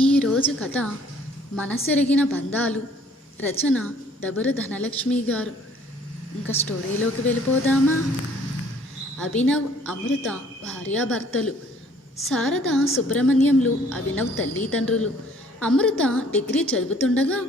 ఈరోజు కథ మనసెరిగిన బంధాలు. రచన దబరు ధనలక్ష్మి గారు. ఇంకా స్టోరీలోకి వెళ్ళిపోదామా? అభినవ్, అమృత భార్యాభర్తలు. శారద, సుబ్రహ్మణ్యంలు అభినవ్ తల్లిదండ్రులు. అమృత డిగ్రీ చదువుతుండగా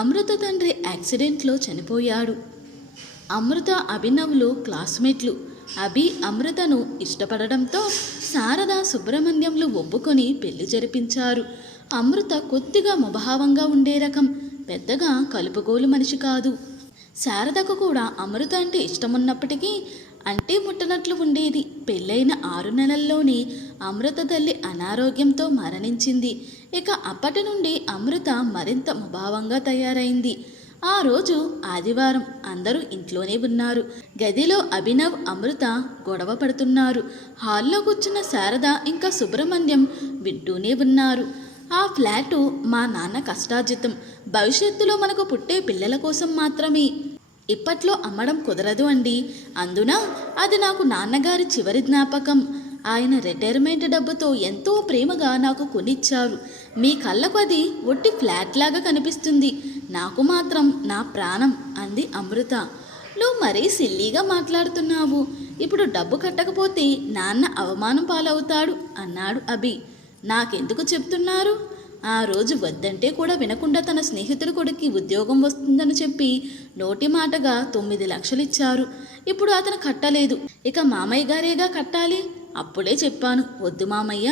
అమృత తండ్రి యాక్సిడెంట్లో చనిపోయాడు. అమృత, అభినవ్లు క్లాస్మేట్లు. అభి అమృతను ఇష్టపడడంతో శారద, సుబ్రహ్మణ్యంలు ఒప్పుకొని పెళ్లి జరిపించారు. అమృత కొద్దిగా ముభావంగా ఉండే రకం, పెద్దగా కలుపుగోలు మనిషి కాదు. శారదకు కూడా అమృత అంటే ఇష్టమున్నప్పటికీ అంటే ముట్టనట్లు ఉండేది. పెళ్ళైన 6 నెలల్లోనే అమృత తల్లి అనారోగ్యంతో మరణించింది. ఇక అప్పటి నుండి అమృత మరింత ముభావంగా తయారైంది. ఆ రోజు ఆదివారం. అందరూ ఇంట్లోనే ఉన్నారు. గదిలో అభినవ్, అమృత గొడవ పడుతున్నారు. హాల్లో కూర్చున్న శారద ఇంకా సుబ్రహ్మణ్యం వింటూనే ఉన్నారు. ఆ ఫ్లాటు మా నాన్న కష్టార్జితం. భవిష్యత్తులో మనకు పుట్టే పిల్లల కోసం మాత్రమే. ఇప్పట్లో అమ్మడం కుదరదు అండి. అందున అది నాకు నాన్నగారి చివరి జ్ఞాపకం. ఆయన రిటైర్మెంట్ డబ్బుతో ఎంతో ప్రేమగా నాకు కొనిచ్చారు. మీ కళ్ళకు అది ఒట్టి ఫ్లాట్ లాగా కనిపిస్తుంది, నాకు మాత్రం నా ప్రాణం అంది అమృత. నువ్వు మరీ సిల్లీగా మాట్లాడుతున్నావు. ఇప్పుడు డబ్బు కట్టకపోతే నాన్న అవమానం పాలవుతాడు అన్నాడు అభి. నాకెందుకు చెప్తున్నారు? ఆ రోజు వద్దంటే కూడా వినకుండా తన స్నేహితుడి కొడుక్కి ఉద్యోగం వస్తుందని చెప్పి నోటి మాటగా 9 లక్షలు ఇచ్చారు. ఇప్పుడు అతను కట్టలేదు. ఇక మామయ్య గారేగా కట్టాలి. అప్పుడే చెప్పాను, వద్దు మామయ్య,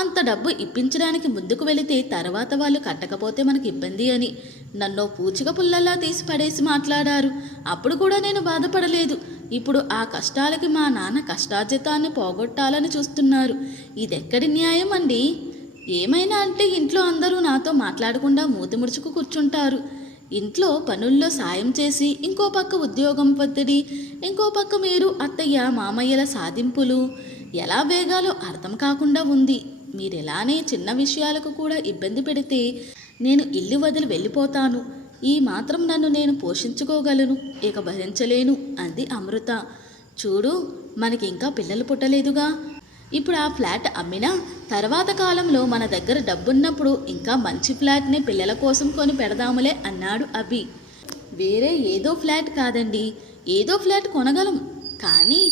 అంత డబ్బు ఇప్పించడానికి ముందుకు వెళితే తర్వాత వాళ్ళు కట్టకపోతే మనకి ఇబ్బంది అని. నన్ను పూచిక పుల్లలా తీసి పడేసి మాట్లాడారు. అప్పుడు కూడా నేను బాధపడలేదు. ఇప్పుడు ఆ కష్టాలకి మా నాన్న కష్టార్జితాన్ని పోగొట్టాలని చూస్తున్నారు. ఇదెక్కడి న్యాయం అండి? ఏమైనా అంటే ఇంట్లో అందరూ నాతో మాట్లాడకుండా మూతి ముడుచుకు కూర్చుంటారు. ఇంట్లో పనుల్లో సాయం చేసి, ఇంకో పక్క ఉద్యోగం ఒత్తిడి, ఇంకో పక్క మీరు అత్తయ్య మామయ్యల సాధింపులు. ఎలా వేగాలో అర్థం కాకుండా ఉంది. మీరెలానే చిన్న విషయాలకు కూడా ఇబ్బంది పెడితే నేను ఇల్లు వదిలి వెళ్ళిపోతాను. ఈ మాత్రం నన్ను నేను పోషించుకోగలను, ఇక భరించలేను అంది అమృత. చూడు, మనకి ఇంకా పిల్లలు పుట్టలేదుగా. ఇప్పుడు ఆ ఫ్లాట్ అమ్మినా తర్వాత కాలంలో మన దగ్గర డబ్బున్నప్పుడు ఇంకా మంచి ఫ్లాట్ని పిల్లల కోసం కొని పెడదాములే అన్నాడు అభి. వేరే ఏదో ఫ్లాట్ కాదండి, ఏదో ఫ్లాట్ కొనగలం. కానీ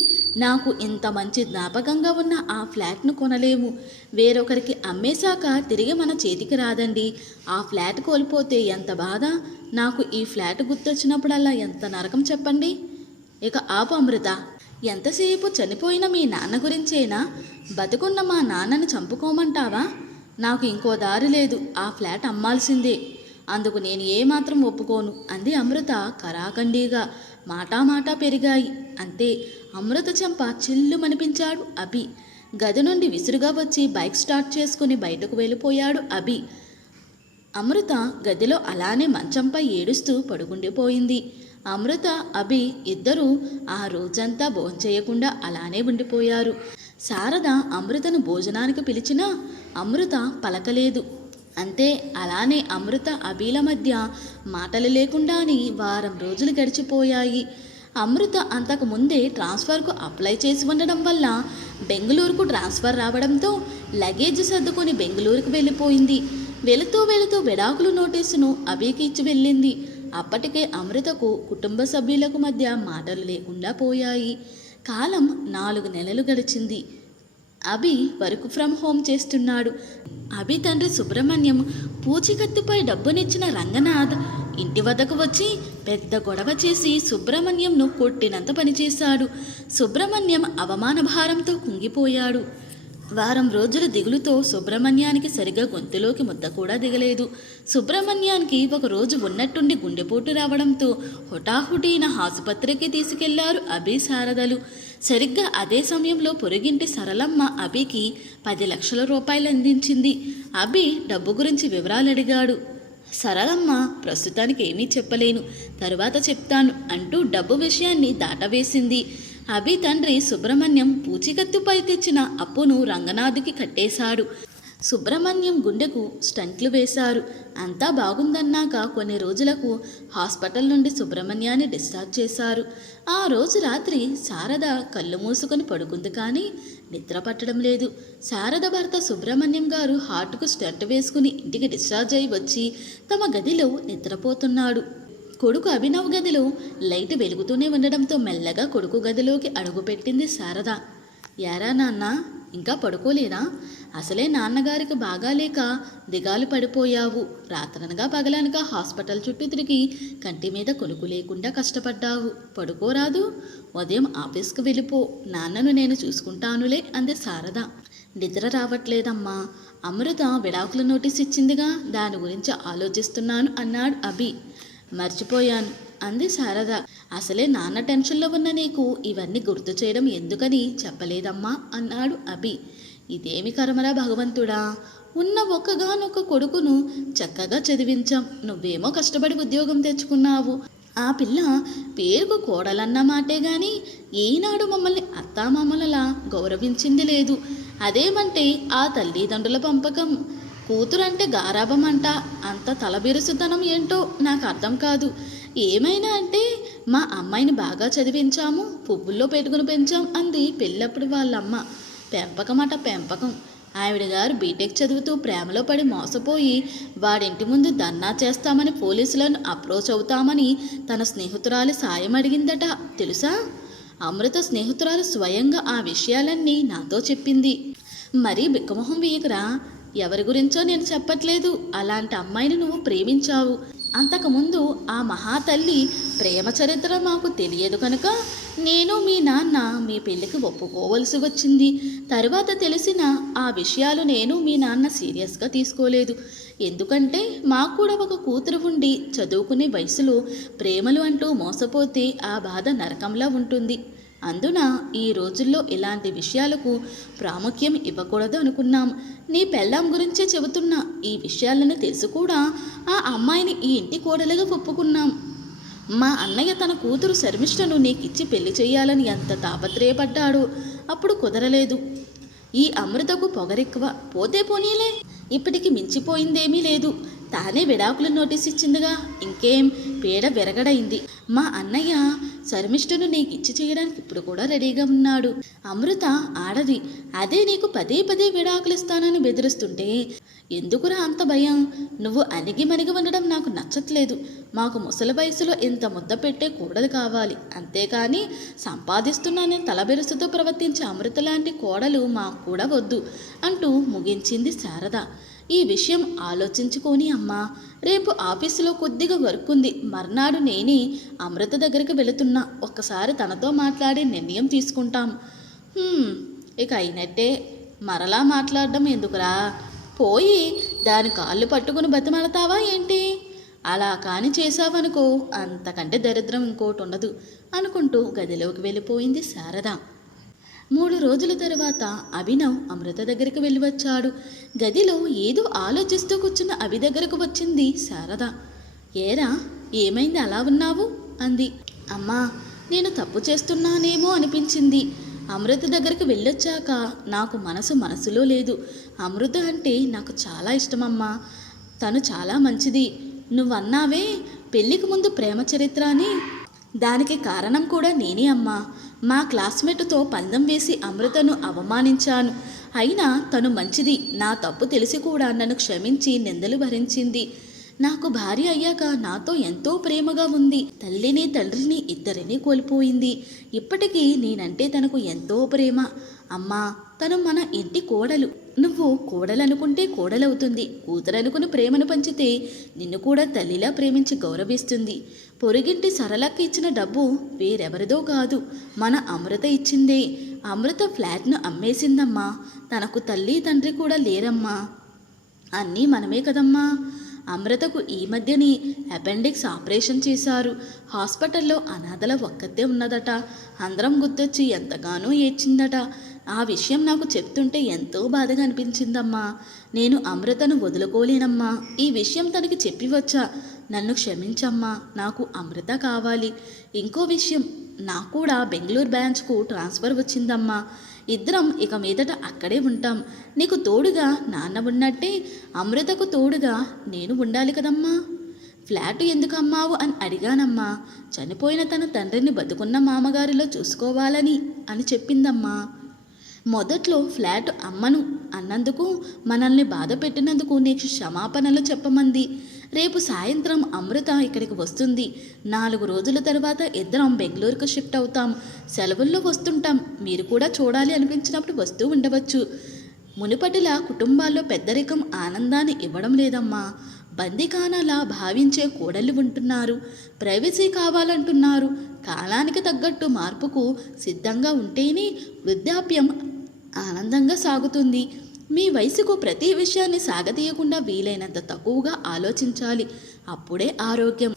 నాకు ఇంత మంచి జ్ఞాపకంగా ఉన్న ఆ ఫ్లాట్ను కొనలేము. వేరొకరికి అమ్మేశాక తిరిగి మన చేతికి రాదండి. ఆ ఫ్లాట్ కోల్పోతే ఎంత బాధ. నాకు ఈ ఫ్లాట్ గుర్తొచ్చినప్పుడల్లా ఎంత నరకం చెప్పండి. ఇక ఆపు అమృత. ఎంతసేపు చనిపోయిన మీ నాన్న గురించేనా? బతుకున్న మా నాన్నను చంపుకోమంటావా? నాకు ఇంకో దారి లేదు. ఆ ఫ్లాట్ అమ్మాల్సిందే. అందుకు నేను ఏమాత్రం ఒప్పుకోను అంది అమృత కరాఖండిగా. మాటా పెరిగాయి. అంతే, అమృత చెంప చిల్లుమనిపించాడు అభి. గది నుండి విసురుగా వచ్చి బైక్ స్టార్ట్ చేసుకుని బయటకు వెళ్ళిపోయాడు అభి. అమృత గదిలో అలానే మంచంపై ఏడుస్తూ పడుకుండిపోయింది. అమృత, అభి ఇద్దరూ ఆ రోజంతా భోంచేయకుండా అలానే ఉండిపోయారు. శారద అమృతను భోజనానికి పిలిచినా అమృత పలకలేదు. అంతే, అలానే అమృత, అభిల మధ్య మాటలు లేకుండానే వారం రోజులు గడిచిపోయాయి. అమృత అంతకు ముందే ట్రాన్స్ఫర్కు అప్లై చేసి ఉండడం వల్ల బెంగళూరుకు ట్రాన్స్ఫర్ రావడంతో లగేజ్ సర్దుకొని బెంగళూరుకు వెళ్ళిపోయింది. వెళుతూ విడాకులు నోటీసును అభికి ఇచ్చి వెళ్ళింది. అప్పటికే అమృతకు కుటుంబ సభ్యులకు మధ్య మాటలు లేకుండా పోయాయి. కాలం 4 నెలలు గడిచింది. అభి వర్క్ ఫ్రమ్ హోమ్ చేస్తున్నాడు. అభి తండ్రి సుబ్రహ్మణ్యం పూచికత్తుపై డబ్బునిచ్చిన రంగనాథ్ ఇంటి వద్దకు వచ్చి పెద్ద గొడవ చేసి సుబ్రహ్మణ్యంను కొట్టినంత పనిచేశాడు. సుబ్రహ్మణ్యం అవమాన భారంతో కుంగిపోయాడు. వారం రోజుల దిగులుతో సుబ్రహ్మణ్యానికి సరిగా గొంతులోకి ముద్ద కూడా దిగలేదు. సుబ్రహ్మణ్యానికి ఒకరోజు ఉన్నట్టుండి గుండెపోటు రావడంతో హుటాహుటీన ఆసుపత్రికి తీసుకెళ్లారు అభి, శారదలు. సరిగ్గా అదే సమయంలో పొరుగింటి సరళమ్మ అభికి 10 లక్షల రూపాయలు అందించింది. అభి డబ్బు గురించి వివరాలు అడిగాడు. సరళమ్మ ప్రస్తుతానికి ఏమీ చెప్పలేను, తరువాత చెప్తాను అంటూ డబ్బు విషయాన్ని దాటవేసింది. అభి తండ్రి సుబ్రహ్మణ్యం పూచికత్తుపై తెచ్చిన అప్పును రంగనాథ్కి కట్టేశాడు. సుబ్రహ్మణ్యం గుండెకు స్టంట్లు వేశారు. అంతా బాగుందన్నాక కొన్ని రోజులకు హాస్పిటల్ నుండి సుబ్రహ్మణ్యాన్ని డిశ్చార్జ్ చేశారు. ఆ రోజు రాత్రి శారద కళ్ళు మూసుకొని పడుకుంది, కానీ నిద్ర పట్టడం లేదు. శారద భర్త సుబ్రహ్మణ్యం గారు హార్ట్కు స్టంట్ వేసుకుని ఇంటికి డిశ్చార్జ్ అయి వచ్చి తమ గదిలో నిద్రపోతున్నాడు. కొడుకు అభినవ్ గదిలో లైట్ వెలుగుతూనే ఉండడంతో మెల్లగా కొడుకు గదిలోకి అడుగుపెట్టింది శారద. యారా నాన్న, ఇంకా పడుకోలేదా? అసలే నాన్నగారికి బాగాలేక దిగాలు పడిపోయావు. రాత్రనగా పగలనగా హాస్పిటల్ చుట్టూ తిరిగి కంటి మీద కొనుకు లేకుండా కష్టపడ్డావు. పడుకోరాదు? ఉదయం ఆఫీస్కి వెళ్ళిపో, నాన్నను నేను చూసుకుంటానులే అంది శారద. నిద్ర రావట్లేదమ్మా. అమృత విడాకుల నోటీస్ ఇచ్చిందిగా, దాని గురించి ఆలోచిస్తున్నాను అన్నాడు అభి. మర్చిపోయాను అంది శారద. అసలే నాన్న టెన్షన్లో ఉన్న నీకు ఇవన్నీ గుర్తు చేయడం ఎందుకని చెప్పలేదమ్మా అన్నాడు అభి. ఇదేమి కర్మరా భగవంతుడా, ఉన్న ఒక్కగానొక్క కొడుకును చక్కగా చదివించాం, నువ్వేమో కష్టపడి ఉద్యోగం తెచ్చుకున్నావు. ఆ పిల్ల పేరుకు కోడలన్న మాటే గాని ఈనాడు మమ్మల్ని అత్తామామలలా గౌరవించింది లేదు. అదేమంటే ఆ తల్లిదండ్రుల పంపకం. కూతురంటే గారాబం అంట. అంత తలబిరుసుతనం ఏంటో నాకు అర్థం కాదు. ఏమైనా అంటే మా అమ్మాయిని బాగా చదివించాము, పువ్వుల్లో పెట్టుకుని పెంచాం అంది పెళ్ళప్పుడు వాళ్ళమ్మ. పెంపకమట పెంపకం. ఆవిడ గారు బీటెక్ చదువుతూ ప్రేమలో పడి మోసపోయి వాడింటి ముందు ధర్నా చేస్తామని పోలీసులను అప్రోచ్ అవుతామని తన స్నేహితురాలి సాయం అడిగిందట. తెలుసా? అమృత స్నేహితురాలు స్వయంగా ఆ విషయాలన్నీ నాతో చెప్పింది. మరీ బిక్కమొహం వేయకురా, ఎవరి గురించో నేను చెప్పట్లేదు. అలాంటి అమ్మాయిని నువ్వు ప్రేమించావు. అంతకుముందు ఆ మహాతల్లి ప్రేమ చరిత్ర మాకు తెలియదు కనుక నేను మీ నాన్న మీ పెళ్ళికి ఒప్పుకోవలసి వచ్చింది. తరువాత తెలిసిన ఆ విషయాలు నేను మీ నాన్న సీరియస్గా తీసుకోలేదు. ఎందుకంటే మాకు కూడా ఒక కూతురు ఉండి చదువుకునే వయసులో ప్రేమలు అంటూ మోసపోతే ఆ బాధ నరకంలా ఉంటుంది. అందున ఈ రోజుల్లో ఇలాంటి విషయాలకు ప్రాముఖ్యం ఇవ్వకూడదు అనుకున్నాం. నీ పెళ్ళాం గురించే చెబుతున్నా. ఈ విషయాలను తెలిసి కూడా ఆ అమ్మాయిని ఈ ఇంటి కోడలుగా ఒప్పుకున్నాం. మా అన్నయ్య తన కూతురు శర్మిష్ఠను నీకిచ్చి పెళ్లి చేయాలని ఎంత తాపత్రయపడ్డాడు. అప్పుడు కుదరలేదు. ఈ అమృతకు పొగరెక్కువ. పోతే పోనీలే, ఇప్పటికి మించిపోయిందేమీ లేదు. తానే విడాకులు నోటీస్ ఇచ్చిందిగా, ఇంకేం పేడ విరగడైంది. మా అన్నయ్య శర్మిష్ఠను నీకు ఇచ్చి చేయడానికి ఇప్పుడు కూడా రెడీగా ఉన్నాడు. అమృత ఆడది. అదే నీకు పదే పదే విడాకులు ఇస్తానని బెదిరిస్తుంటే ఎందుకురా అంత భయం? నువ్వు అణిగి మణిగి ఉండడం నాకు నచ్చట్లేదు. మాకు ముసలి వయసులో ఇంత ముద్ద పెట్టే కోడలు కావాలి. అంతేకాని సంపాదిస్తున్నానని తలబెరుసుతో ప్రవర్తించే అమృత లాంటి కోడలు మాకు కూడా వద్దు అంటూ ముగించింది శారద. ఈ విషయం ఆలోచించుకోని అమ్మా, రేపు ఆఫీసులో కొద్దిగా వర్క్ ఉంది. మర్నాడు నేనే అమృత దగ్గరికి వెళుతున్నా. ఒక్కసారి తనతో మాట్లాడి నిర్ణయం తీసుకుంటాం. ఇక అయినట్టే. మరలా మాట్లాడడం ఎందుకురా? పోయి దాని కాళ్ళు పట్టుకుని బతిమలతావా ఏంటి? అలా కాని చేశావనుకో అంతకంటే దరిద్రం ఇంకోటి ఉండదు అనుకుంటూ గదిలోకి వెళ్ళిపోయింది శారద. 3 రోజుల తర్వాత అభినవ్ అమృత దగ్గరికి వెళ్ళి వచ్చాడు. గదిలో ఏదో ఆలోచిస్తూ కూర్చున్న అభి దగ్గరకు వచ్చింది శారద. ఏరా, ఏమైంది అలా ఉన్నావు అంది. అమ్మా, నేను తప్పు చేస్తున్నానేమో అనిపించింది. అమృత దగ్గరికి వెళ్ళొచ్చాక నాకు మనసులో లేదు. అమృత అంటే నాకు చాలా ఇష్టమమ్మా. తను చాలా మంచిది. నువ్వన్నావే పెళ్ళికి ముందు ప్రేమ చరిత్ర అని, దానికి కారణం కూడా నేనే అమ్మా. మా క్లాస్మేట్తో పందెం వేసి అమృతను అవమానించాను. అయినా తను మంచిది. నా తప్పు తెలిసి కూడా నన్ను క్షమించి నిందలు భరించింది. నాకు భార్య అయ్యాక నాతో ఎంతో ప్రేమగా ఉంది. తల్లిని తండ్రిని ఇద్దరిని కోల్పోయింది. ఇప్పటికీ నేనంటే తనకు ఎంతో ప్రేమ. అమ్మా, తను మన ఇంటి కోడలు. నువ్వు కోడలనుకుంటే కోడలవుతుంది. కూతురనుకుని ప్రేమను పంచితే నిన్ను కూడా తల్లిలా ప్రేమించి గౌరవిస్తుంది. పొరుగింటి సరళక్క ఇచ్చిన డబ్బు వేరెవరిదో కాదు, మన అమృత ఇచ్చిందే. అమృత ఫ్లాట్ను అమ్మేసిందమ్మా. తనకు తల్లి తండ్రి కూడా లేరమ్మా. అన్నీ మనమే కదమ్మా. అమృతకు ఈ మధ్యని అపెండిక్స్ ఆపరేషన్ చేశారు. హాస్పిటల్లో అనాథల ఒక్కతే ఉన్నదట. అందరం గుర్తొచ్చి ఎంతగానో ఏడ్చిందట. ఆ విషయం నాకు చెప్తుంటే ఎంతో బాధగా అనిపించిందమ్మా. నేను అమృతను వదులుకోలేనమ్మా. ఈ విషయం తనకి చెప్పి వచ్చా. నన్ను క్షమించమ్మా. నాకు అమృత కావాలి. ఇంకో విషయం, నాకు కూడా బెంగళూరు బ్రాంచ్కు ట్రాన్స్ఫర్ వచ్చిందమ్మా. ఇద్దరం ఇక మీదట అక్కడే ఉంటాం. నీకు తోడుగా నాన్న ఉన్నట్టే అమృతకు తోడుగా నేను ఉండాలి కదమ్మా. ఫ్లాటు ఎందుకు అమ్మావు అని అడిగానమ్మా. చనిపోయిన తన తండ్రిని బతుకున్న మామగారిలో చూసుకోవాలని అని చెప్పిందమ్మా. మొదట్లో ఫ్లాట్ అమ్మను అన్నందుకు, మనల్ని బాధ పెట్టినందుకు నీకు క్షమాపణలు చెప్పమంది. రేపు సాయంత్రం అమృత ఇక్కడికి వస్తుంది. 4 రోజుల తర్వాత ఇద్దరం బెంగళూరుకు షిఫ్ట్ అవుతాం. సెలవుల్లో వస్తుంటాం. మీరు కూడా చూడాలి అనిపించినప్పుడు వస్తూ ఉండవచ్చు. మునుపటిలా కుటుంబాల్లో పెద్దరికం ఆనందాన్ని ఇవ్వడం లేదమ్మా. బందిఖానాలా భావించే కోడళ్ళు ఉంటున్నారు. ప్రైవసీ కావాలంటున్నారు. కాలానికి తగ్గట్టు మార్పుకు సిద్ధంగా ఉంటేనే వృద్ధాప్యం ఆనందంగా సాగుతుంది. మీ వయసుకు ప్రతి విషయాన్ని సాగతీయకుండా వీలైనంత తక్కువగా ఆలోచించాలి. అప్పుడే ఆరోగ్యం.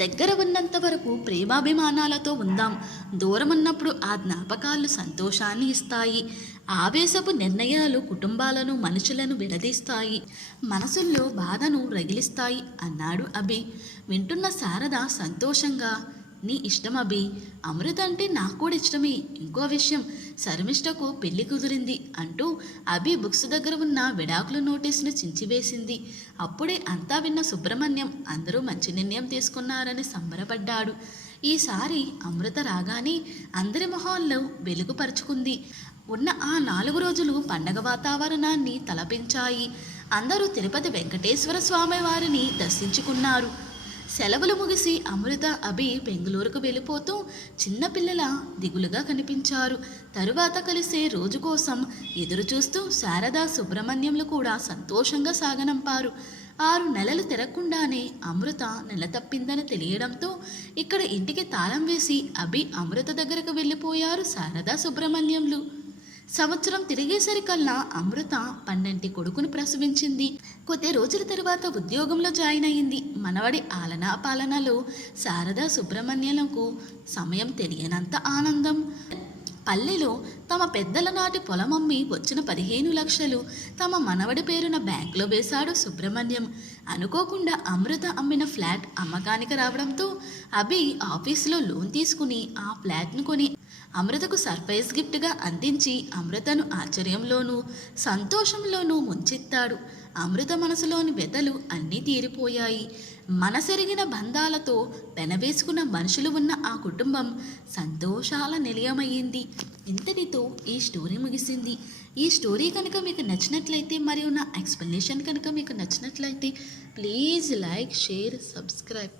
దగ్గర ఉన్నంత వరకు ప్రేమాభిమానాలతో ఉందాం. దూరం ఉన్నప్పుడు ఆ జ్ఞాపకాలు సంతోషాన్ని ఇస్తాయి. ఆవేశపు నిర్ణయాలు కుటుంబాలను, మనుషులను విడదీస్తాయి. మనసుల్లో బాధను రగిలిస్తాయి అన్నాడు అభి. వింటున్న శారద సంతోషంగా, నీ ఇష్టం అభి. అమృత అంటే నాకు కూడా ఇష్టమే. ఇంకో విషయం, శర్మిష్టకు పెళ్లి కుదిరింది అంటూ అభి బుక్స్ దగ్గర ఉన్న విడాకుల నోటీసును చించివేసింది. అప్పుడే అంతా విన్న సుబ్రహ్మణ్యం అందరూ మంచి నిర్ణయం తీసుకున్నారని సంబరపడ్డాడు. ఈసారి అమృత రాగానే అందరి మొహాల్లో వెలుగుపరుచుకుంది. ఉన్న ఆ 4 రోజులు పండగ వాతావరణాన్ని తలపించాయి. అందరూ తిరుపతి వెంకటేశ్వర స్వామి వారిని దర్శించుకున్నారు. సెలవులు ముగిసి అమృత, అభి బెంగళూరుకు వెళ్ళిపోతూ చిన్నపిల్లల దిగులుగా కనిపించారు. తరువాత కలిసే రోజు కోసం ఎదురు చూస్తూ శారద, సుబ్రహ్మణ్యంలు కూడా సంతోషంగా సాగనంపారు. 6 నెలలు తిరగకుండానే అమృత నెల తప్పిందని తెలియడంతో ఇక్కడ ఇంటికి తాళం వేసి అభి, అమృత దగ్గరకు వెళ్ళిపోయారు శారద, సుబ్రహ్మణ్యంలు. సంవత్సరం తిరిగేసరికల్లా అమృత 12 కొడుకుని ప్రసవించింది. కొద్ది రోజుల తర్వాత ఉద్యోగంలో జాయిన్ అయింది. మనవడి ఆలనా పాలనలో శారద, సుబ్రహ్మణ్యులకు సమయం తెలియనంత ఆనందం. పల్లెలో తమ పెద్దల నాటి పొలం అమ్మి వచ్చిన 15 లక్షలు తమ మనవడి పేరున బ్యాంకులో వేశాడు సుబ్రహ్మణ్యం. అనుకోకుండా అమృత అమ్మిన ఫ్లాట్ అమ్మకానికి రావడంతో అభి ఆఫీసులో లోన్ తీసుకుని ఆ ఫ్లాట్ను కొని అమృతకు సర్ప్రైజ్ గిఫ్ట్గా అందించి అమృతను ఆశ్చర్యంలోనూ సంతోషంలోనూ ముంచెత్తాడు. అమృత మనసులోని వ్యతలు అన్నీ తీరిపోయాయి. మనసెరిగిన బంధాలతో పెనవేసుకున్న మనుషులు ఉన్న ఆ కుటుంబం సంతోషాల నిలయమయ్యింది. ఇంతటితో ఈ స్టోరీ ముగిసింది. ఈ స్టోరీ కనుక మీకు నచ్చినట్లయితే మరియు నా ఎక్స్ప్లెనేషన్ కనుక మీకు నచ్చినట్లయితే ప్లీజ్ లైక్, షేర్, సబ్స్క్రైబ్.